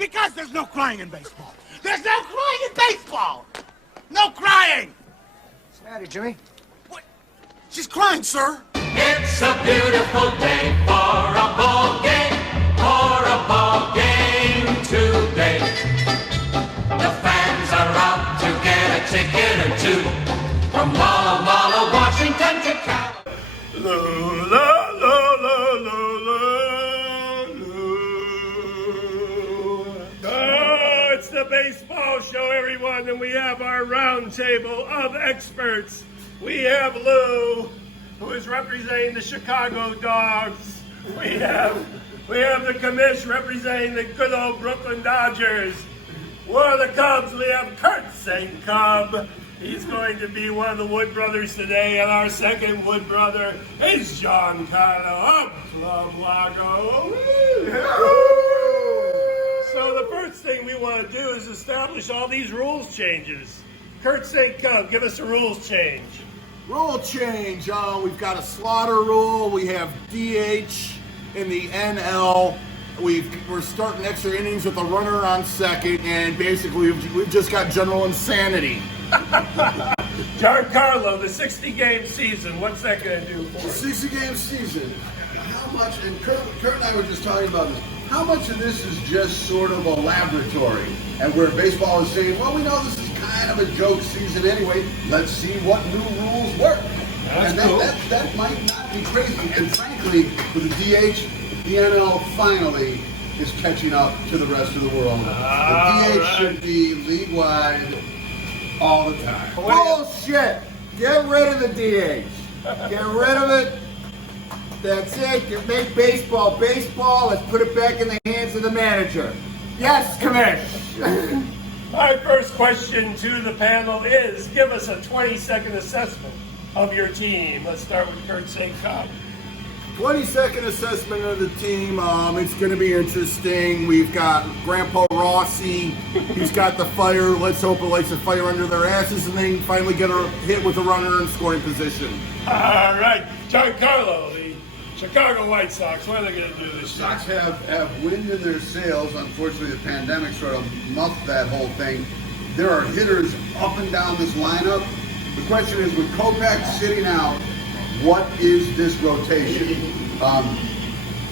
Because there's no crying in baseball. There's no crying in baseball. No crying. What's the matter, Jimmy? What? She's crying, sir. It's a beautiful day for a ball game, today. The fans are out to get a ticket or two from Walla Walla, Washington to Cal. It's the baseball show, everyone, and we have our round table of experts. We have Lou, who is representing the Chicago Dogs. We have the Commish representing the good old Brooklyn Dodgers. One of the Cubs, we have Curt St. Cub. He's going to be one of the Wood brothers today, and our second Wood brother is GianCarlo of Club Lago. So the first thing we want to do is establish all these rules changes. Curt St. Cub, give us a rules change. Rule change. We've got a slaughter rule. We have DH in the NL. We're starting extra innings with a runner on second, and basically we've just got general insanity. GianCarlo, the 60-game season, what's that going to do for us? 60-game season. How much, and Curt and I were just talking about this, how much of this is just sort of a laboratory, and where baseball is saying, well, we know this is kind of a joke season anyway, let's see what new rules work. That's and cool. that might not be crazy, and frankly, for the DH, the NL finally is catching up to the rest of the world. The DH should be league-wide all the time. Bullshit! Get rid of the DH. Get rid of it. That's it. You make baseball baseball. Let's put it back in the hands of the manager. Yes, Commish. My first question to the panel is, give us a 20-second assessment of your team. Let's start with Curt St. Cub. 20-second assessment of the team. It's going to be interesting. We've got Grandpa Rossi. He's got the fire. Let's hope it lights a fire under their asses, and then finally get a hit with a runner in scoring position. All right, GianCarlo, the Chicago White Sox, what are they going to do this year? Sox have wind in their sails. Unfortunately, the pandemic sort of muffed that whole thing. There are hitters up and down this lineup. The question is, with Kopech sitting out, what is this rotation?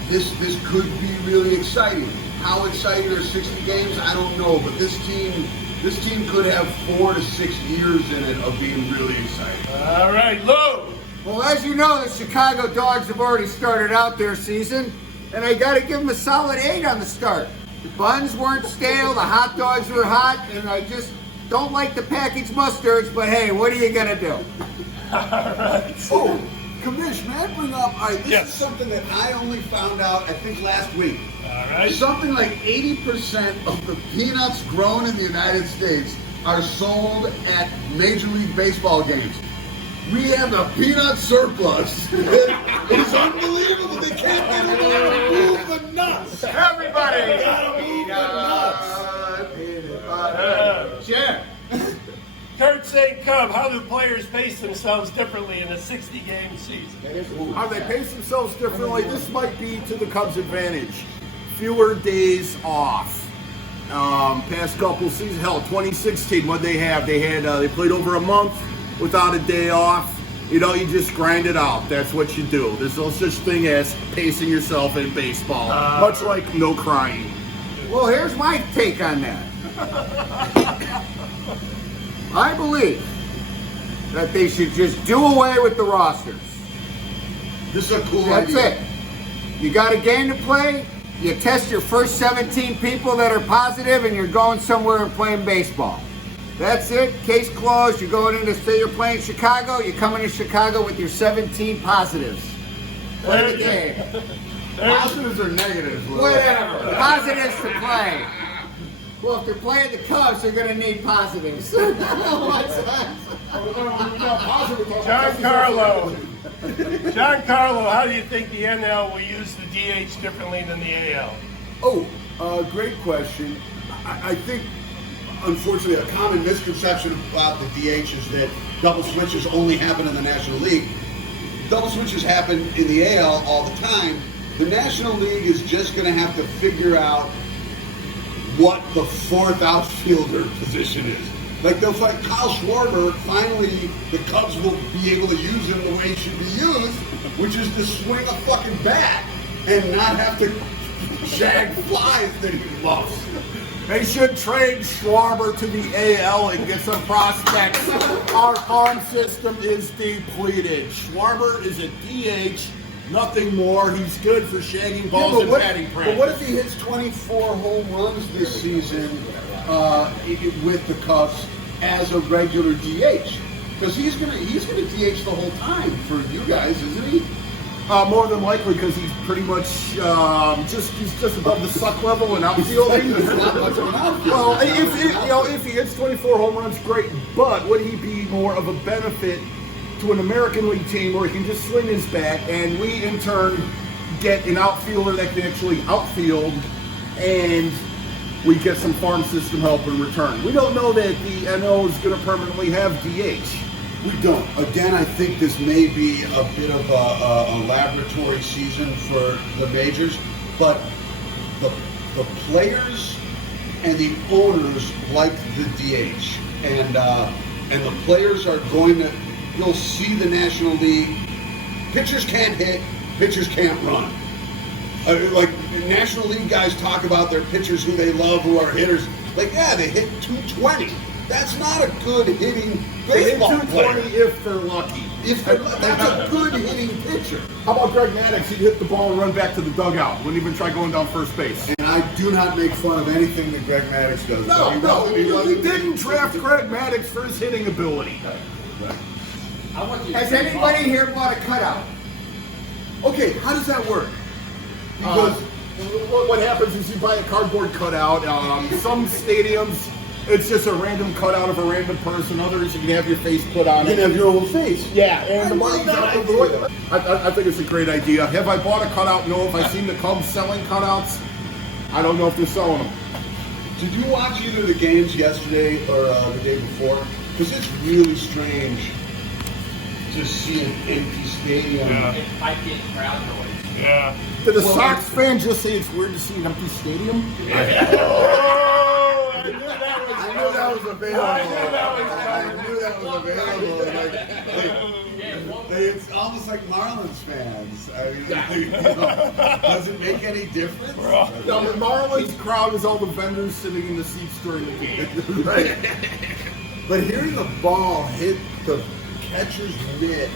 This could be really exciting. How exciting are 60 games? I don't know, but this team could have 4 to 6 years in it of being really exciting. All right, Lou. Well, as you know, the Chicago Dogs have already started out their season, and I got to give them a solid 8 on the start. The buns weren't stale, the hot dogs were hot, and I just don't like the packaged mustards, but hey, what are you going to do? All right. Oh, Commish, may I bring up, this Yes. is something that I only found out, I think, last week. All right. Something like 80% of the peanuts grown in the United States are sold at Major League Baseball games. We have a peanut surplus. It is unbelievable. They can't get over there to move the nuts. Everybody! Jim. Curt St. Cub, how do players pace themselves differently in a 60-game season? How they pace themselves differently, this might be to the Cubs' advantage. Fewer days off. Past couple seasons, hell, 2016, what'd they have? They played over a month without a day off. You know, you just grind it out. That's what you do. There's no such thing as pacing yourself in baseball. Much like no crying. Well, here's my take on that. I believe that they should just do away with the rosters. This is a cool That's idea. it. You got a game to play, you test your first 17 people that are positive, and you're going somewhere and playing baseball. That's it. Case closed. You're going in to say you're playing Chicago. You're coming to Chicago with your 17 positives. Play the game. Positives or negatives? Lou? Whatever. Positives to play. Well, if they're playing the Cubs, they're going to need positives. GianCarlo, how do you think the NL will use the DH differently than the AL? Great question. I think, unfortunately, a common misconception about the DH is that double switches only happen in the National League. Double switches happen in the AL all the time. The National League is just going to have to figure out what the fourth outfielder position is. Like they'll fight Kyle Schwarber. Finally, the Cubs will be able to use him the way he should be used, which is to swing a fucking bat and not have to shag flies that he loves. They should trade Schwarber to the AL and get some prospects. Our farm system is depleted. Schwarber is a DH, nothing more. He's good for shagging balls and batting practice. But what if he hits 24 home runs this season with the Cubs as a regular DH? Because he's gonna DH the whole time for you guys, isn't he? More than likely, because he's pretty much he's just above the suck level in outfielding. Well, if he hits 24 home runs, great. But would he be more of a benefit to an American League team where he can just swing his bat, and we in turn get an outfielder that can actually outfield, and we get some farm system help in return? We don't know that the NL is going to permanently have DH. We don't. Again, I think this may be a bit of a laboratory season for the majors, but the players and the owners like the DH, and the players are going to. You'll see the National League. Pitchers can't hit. Pitchers can't run. Like National League guys talk about their pitchers who they love, who are hitters. Like, yeah, they hit 220. That's not a good hitting baseball They hit 220 player. if they're lucky. That's a good hitting pitcher. How about Greg Maddux? He'd hit the ball and run back to the dugout. Wouldn't even try going down first base. And I do not make fun of anything that Greg Maddux does. No, he didn't draft Greg Maddux for his hitting ability. Has anybody here bought a cutout? Okay, how does that work? Because what happens is you buy a cardboard cutout. Some stadiums, it's just a random cutout of a random person. Others, you can have your face put on You it. can have your own face. Yeah, and the I love money's that out the door. idea. I think it's a great idea. Have I bought a cutout? No. Have I seen the Cubs selling cutouts? I don't know if they're selling them. Did you watch either of the games yesterday or the day before? Because it's really strange to see an empty stadium. Yeah. It might get crowd noise. Yeah. Did the Sox fan just say it's weird to see an empty stadium? Oh, I knew that was I knew that was available. I knew that was I knew that was available. It's almost like Marlins fans. I mean, does it make any difference? No, the Marlins crowd is all the vendors sitting in the seats during the game. Right. But hearing the ball hit the catcher's mitt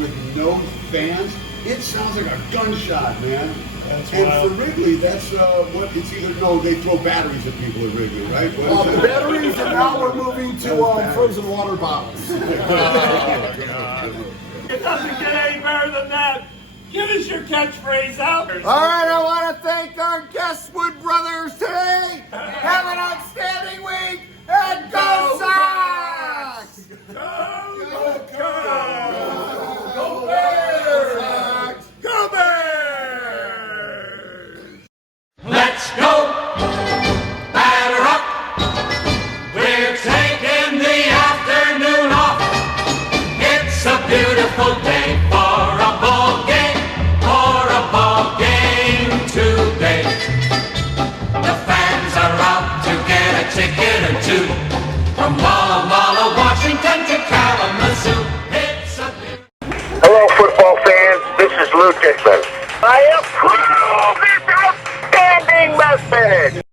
with no fans, it sounds like a gunshot, man. That's and wild. for Wrigley, that's what it's either. No, they throw batteries at people at Wrigley, right? What is The it? batteries, and now we're moving to frozen water bottles. It doesn't get any better than that. Give us your catchphrase out. All right, I want to thank our guests, Wood Brothers.